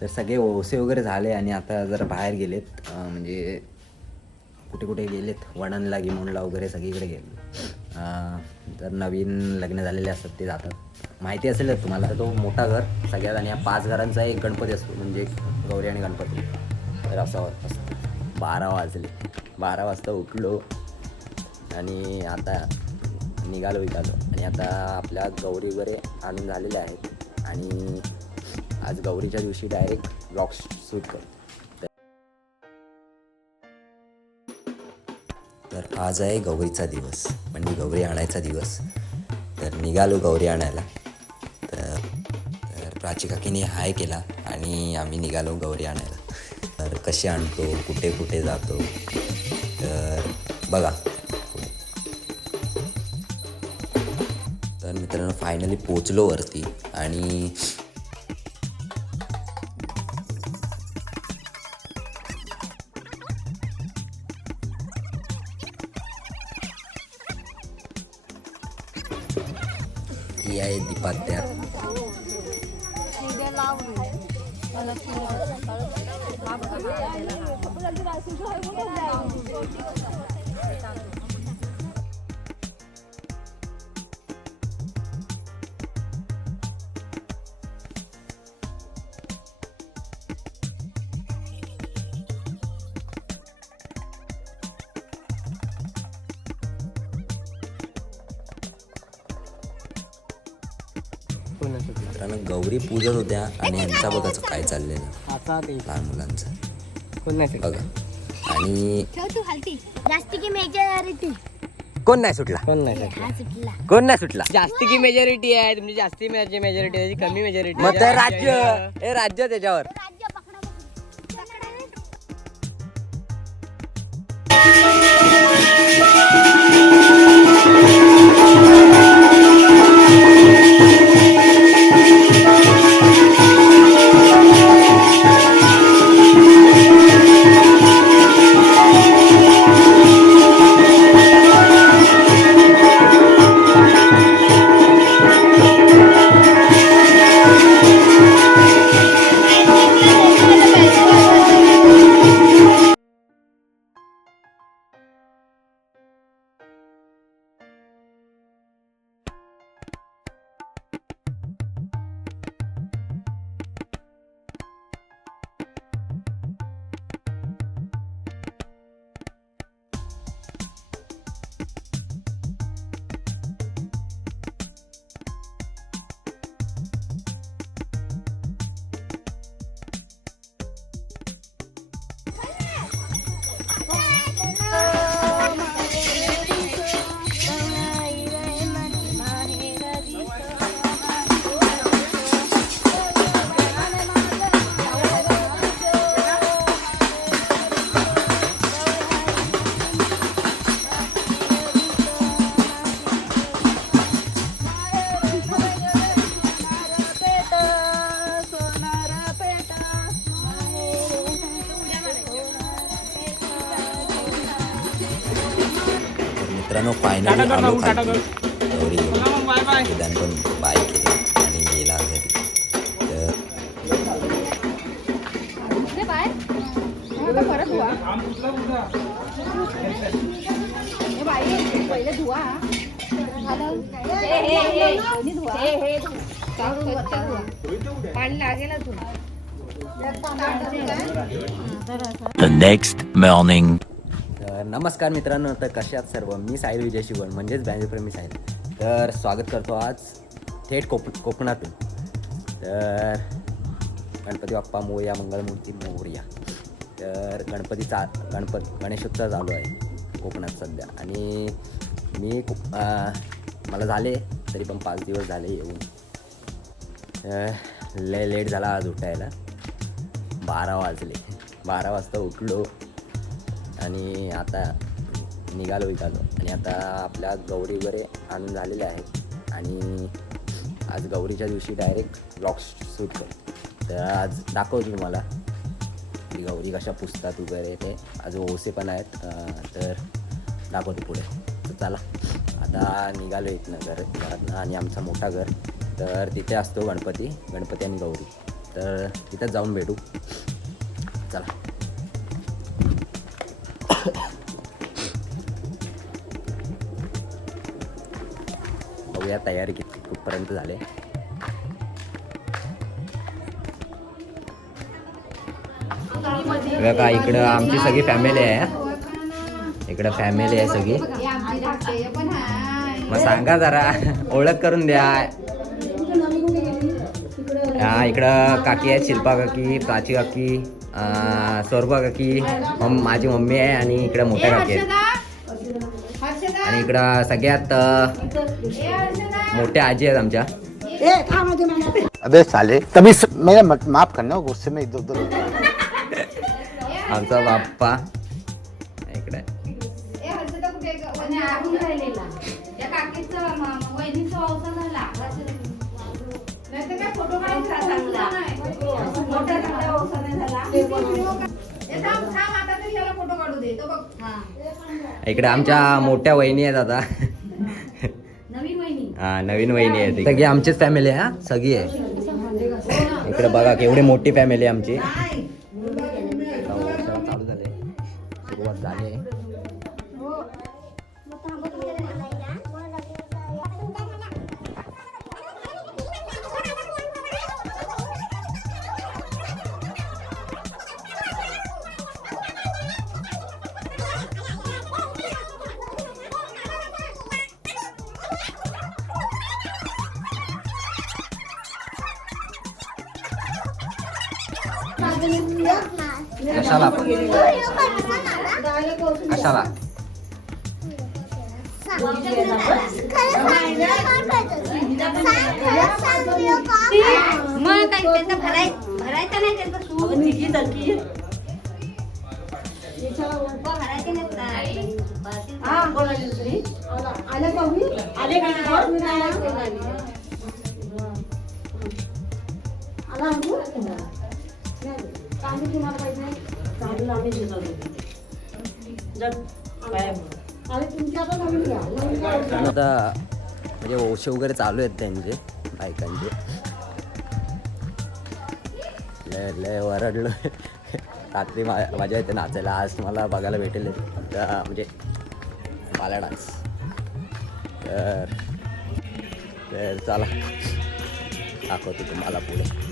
तर सगळे ओसे वगैरे झाले आणि आता जरा बाहेर गेलेत. म्हणजे कुठे कुठे गेलेत? वणनला गिमोनला वगैरे सगळीकडे गेले तर नवीन लग्न झालेले असतात ते जातात. माहिती असेलच तुम्हाला. तर तो मोठा घर सगळ्यात आणि या पाच घरांचा एक गणपती असतो. म्हणजे गौरी आणि गणपती. तर असं असतं. बारा वाजले. बारा वाजता उठलो. आणि आता निघालो विकालो आणि आता आपल्या गौरी वगैरे आणून झालेल्या आहेत. आणि आज गौरीच्या दिवशी डायरेक्ट रॉक्स शूट करतो तर आज आहे गौरीचा दिवस म्हणजे गौरी आणायचा दिवस. तर निघालो गौरी आणायला. तर तर प्राची काकीने हाय केला आणि आम्ही निघालो गौरी आणायला. तर कसे आणतो कुठे कुठे जातो? तर बघा. तर मित्रांनो फायनली पोचलो वरती आणि ही आहे दीपात्या मित्रांनो गौरी पूजत होत्या आणि यांचा बघाचं काय चाललेलं आता ते. लहान मुलांचं. कोण नाही बघा. आणि कोण नाही सुटला? कोण नाही सुटला? कोण नाही सुटला? जास्ती की मेजॉरिटी आहे तुमची जास्ती मेजॉरिटी त्याची कमी मेजॉरिटी मग राज्य. हे राज्य त्याच्यावर. मित्रांनो फायनली आलो खाली गौरी घेऊन विधान पण बाय केली आणि गेला घरी तर The next morning. तर नमस्कार मित्रांनो तर कशात सर्व? मी साहिल विजय शिवण म्हणजेच बँजोप्रेमी साहिल. तर स्वागत करतो आज थेट कोक कोकणातून. तर गणपती बाप्पा मोर्या मंगलमूर्ती मोर्या. तर गणपतीचा गणपत गणेशोत्सव चालू आहे कोकणात सध्या. आणि मी को- मला झाले तरी पण पाच दिवस झाले येऊन. लय लेट झाला आज उठायला. बारा वाजले. बारा वाजता उठलो. आणि आता निघालो निघालो आणि आता आपल्या गौरी वगैरे आणून झालेल्या आहेत. आणि आज गौरीच्या दिवशी डायरेक्ट ब्लॉग शूट करतो तर आज दाखवतो तुम्हाला की गौरी कशा पुसतात वगैरे ते. आज ओसे पण आहेत. तर दाखवतो पुढे. तर चला. आता निघालो इथनं घर घरातनं. आणि आमचा मोठा घर. तर तिथे असतो गणपती गणपती आणि गौरी. तर तिथंच जाऊन भेटू. चला. बघूया तयारी किती कुठपर्यंत झाले? बघा इकडं आमची सगळी फॅमिली आहे. इकडं फॅमिली आहे सगळी. मग सांगा जरा ओळख करून द्या. हा इकडं काकी आहेत शिल्पा काकी प्राची काकी स्वरूपा काकी माझी मम्मी आहे आणि इकडं मोठ्या काकी आहेत. आणि इकडं सगळ्यात मोठ्या आजी आहेत आमच्या. अबे साले तभी मेरा मत- माफ करना गुस्से में इधर उधर आमचा बाप्पा. इकडे. इकडे आमच्या मोठ्या वहिनी आहेत आता. हा नवीन वहिनी आहेत सगळी आमचीच फॅमिली आहे हा? सगळी आहे. इकडे बघा केवढी मोठी फॅमिली आहे आमची. कशाला? कशाला? मग काय त्याचं भराय भरायचं नाही त्याचं सूट भरायचे आता म्हणजे ओशे वगैरे चालू आहेत त्यांचे बायकांचे. लय लय वरडलो. रात्री मा मजा येते नाचायला आज मला बघायला भेटेल. म्हणजे बाला डान्स तर तर चला दाखवतो तुम्हाला पुढे.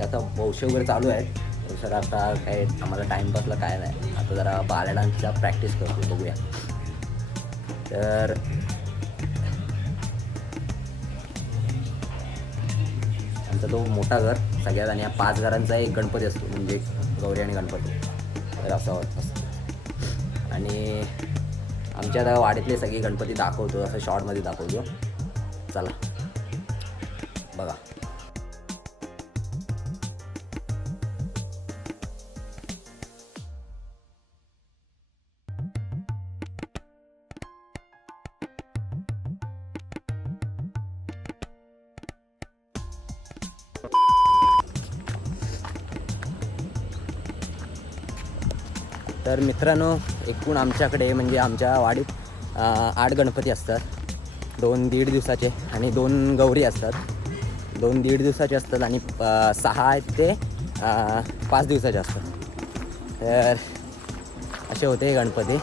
आमचे आता वंश वगैरे चालू आहेत. सर आता काय आम्हाला टाईमपासला काय नाही. आता जरा बाल्या डान्सचा प्रॅक्टिस करतो बघूया. तर आमचा तो मोठा घर सगळ्यात आणि या पाच घरांचा एक गणपती असतो म्हणजे गौरी आणि गणपती. तर असं असतं. आणि आमच्या आता वाडीतले सगळे गणपती दाखवतो असं शॉर्टमध्ये दाखवतो. चला. बघा. तर मित्रांनो एकूण आमच्याकडे म्हणजे आमच्या वाडीत आठ गणपती असतात. दोन दीड दिवसाचे आणि दोन गौरी असतात. दोन दीड दिवसाचे असतात आणि सहा आहेत ते पाच दिवसाचे असतात. तर असे होते गणपती.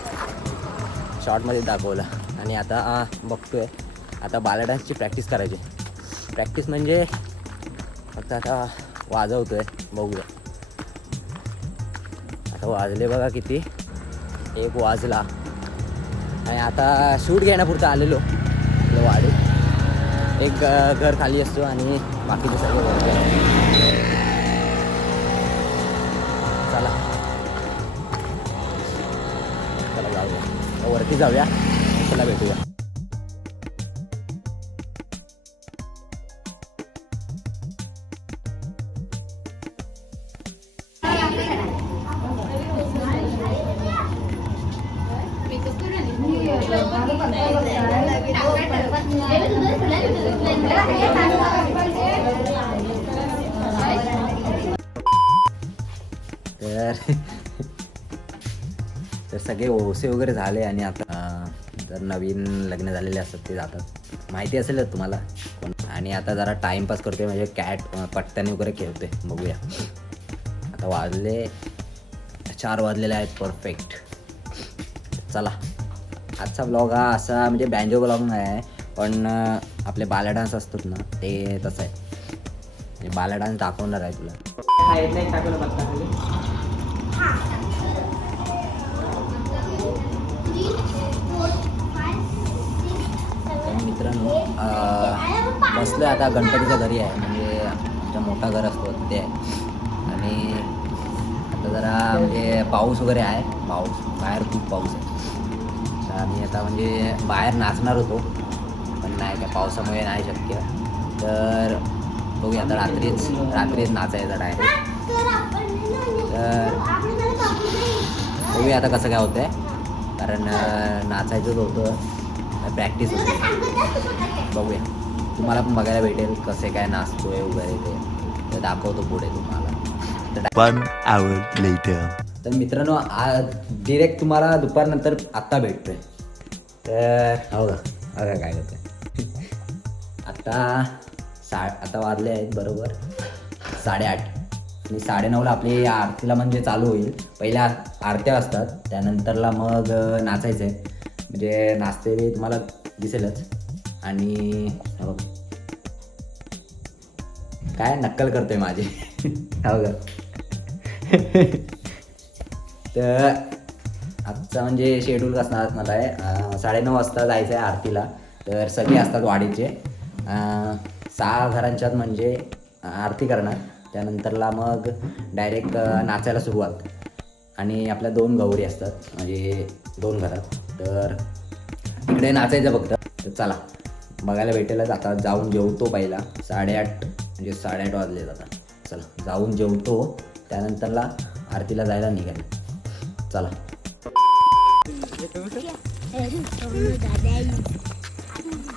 शॉर्टमध्ये दाखवलं. आणि आता बघतो बघतोय. आता बाला डान्सची प्रॅक्टिस करायची. प्रॅक्टिस म्हणजे फक्त आता वाजवतोय. बघूया. आता वाजले बघा किती. एक वाजला. आणि आता शूट घेण्यापुरतं आलेलो. आपलं एक घर खाली असतो आणि बाकीचे सगळे चला. चला जाऊया. वरती जाऊया. चला भेटूया. ओसे वगैरे झाले आणि आता तर नवीन लग्न झालेले असतात ते जातात. माहिती असेलच तुम्हाला. आणि आता जरा टाईमपास करतोय म्हणजे कॅट पट्ट्याने वगैरे खेळतोय. बघूया. आता वाजले चार वाजलेले आहेत परफेक्ट. चला. आजचा ब्लॉग हा असा म्हणजे बँजो ब्लॉग नाही आहे पण आपले बाला डान्स असतात ना ते तसं आहे. म्हणजे बाला डान्स दाखवणार आहे तुला. बसलो आता गणपतीच्या घरी आहे. म्हणजे आमच्या मोठा घर असतो तिथे आहे. आणि आता जरा म्हणजे पाऊस वगैरे आहे. पाऊस बाहेर खूप पाऊस आहे. तर आम्ही आता म्हणजे बाहेर नाचणार होतो पण नाही काय पावसामुळे नाही शक्य. तर बघूया आता रात्रीच रात्रीच नाचायचं डायरेक्ट तर बघूया आता कसं काय होतं आहे कारण नाचायचंच होतं. प्रॅक्टिस होती. बघूया. तुम्हाला पण बघायला भेटेल कसे काय नाचतोय वगैरे ते. तर दाखवतो पुढे तुम्हाला. तर मित्रांनो डिरेक्ट तुम्हाला दुपारनंतर आत्ता भेटतोय. तर हो का? काय होतं आता सा आता वाजले आहेत बरोबर. साडेआठ. आणि साडेनऊला आपली आरतीला म्हणजे चालू होईल. पहिल्या आरत्या असतात. त्यानंतरला मग नाचायचं आहे म्हणजे नाचते तुम्हाला दिसेलच. आणि काय नक्कल करतोय माझी. हो का तर आजचा म्हणजे शेड्यूल कसं असणार आहे. साडेनऊ वाजता जायचं आहे आरतीला. तर सगळे असतात वाडीचे. सहा घरांच्यात म्हणजे आरती करणार. त्यानंतरला मग डायरेक्ट नाचायला सुरुवात. आणि आपल्या दोन गौरी असतात. म्हणजे दोन घरात. तर इकडे नाचायचं फक्त. तर चला बघायला भेटेलच आता. जाऊन जेवतो पहिला. साडेआठ म्हणजे साडेआठ वाजले आता. चला जाऊन जेवतो. त्यानंतरला आरतीला जायला निघाल. चला.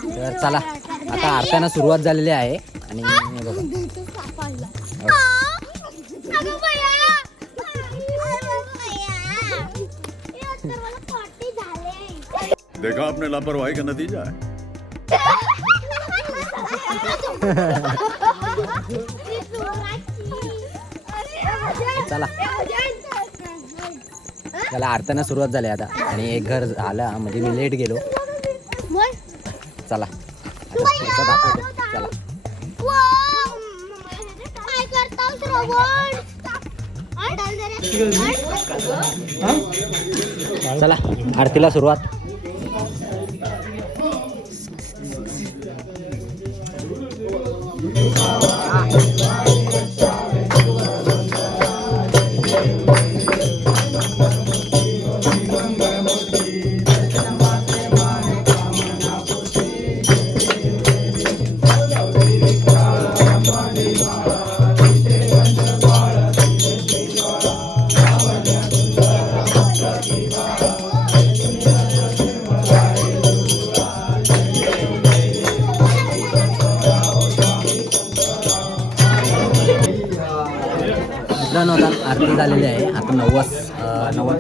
तर चला आता आरत्यानं सुरुवात झालेली आहे. आणि बघा. देखा आपने लापरवाही का नतीजा है। चला. त्याला आरत्यानं सुरुवात झाली आता. आणि एक घर झालं म्हणजे मी लेट गेलो. चला. आता पुढचं दाखवतो. चला. श्रवण? चला आरतीला सुरुवात. मित्रांनो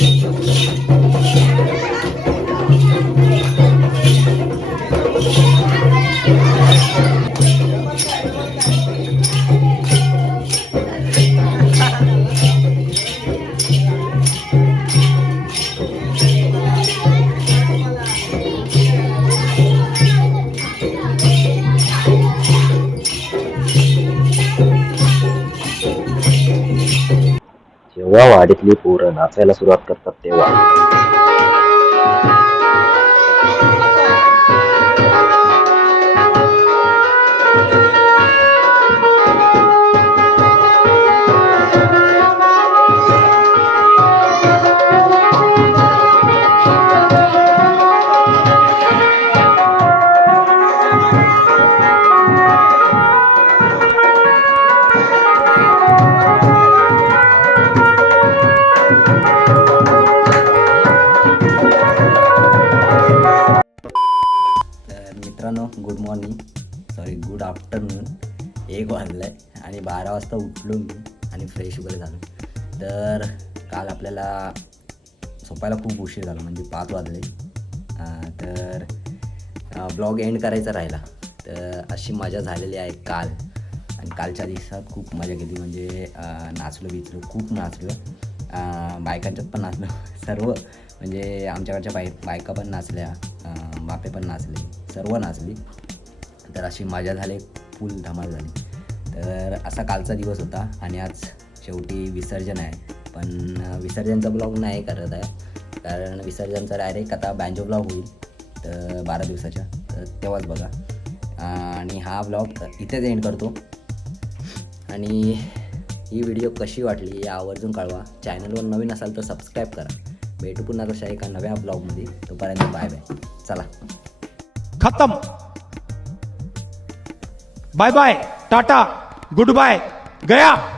いいよ。गाडीतली पोरं नाचायला सुरुवात करतात तेव्हा. Good morning sorry good afternoon एक वाजलं आहे आणि बारा वाजता उठलो मी आणि फ्रेश वगैरे झालो. तर काल आपल्याला झोपायला खूप उशीर झाला म्हणजे पाच वाजले. तर ब्लॉग एंड करायचा राहिला. तर अशी मजा झालेली आहे काल. आणि कालच्या दिवसात खूप मजा केली म्हणजे नाचलो बिचलो खूप नाचलो. बायकांच्यात पण नाचलो. सर्व म्हणजे आमच्याकडच्या बाय बायका पण नाचल्या. बापे पण नाचले सर्व नाचली. तर अशी मजा झाली फुल धमाल झाली. तर असा कालचा दिवस होता आणि आज शेवटी विसर्जन आहे. पण विसर्जनचा ब्लॉग नाही करत आहे. कारण विसर्जनचा डायरेक्ट आता बँजो ब्लॉग होईल तर बारा दिवसाच्या. तर तेव्हाच बघा. आणि हा ब्लॉग इथेच एंड करतो. आणि ही व्हिडिओ कशी वाटली हे आवर्जून कळवा. चॅनलवर नवीन असाल तर सबस्क्राईब करा. भेटू पुन्हा कशा एका नव्या ब्लॉगमध्ये तोपर्यंत बाय बाय चला. खतम. Bye bye tata good bye गया.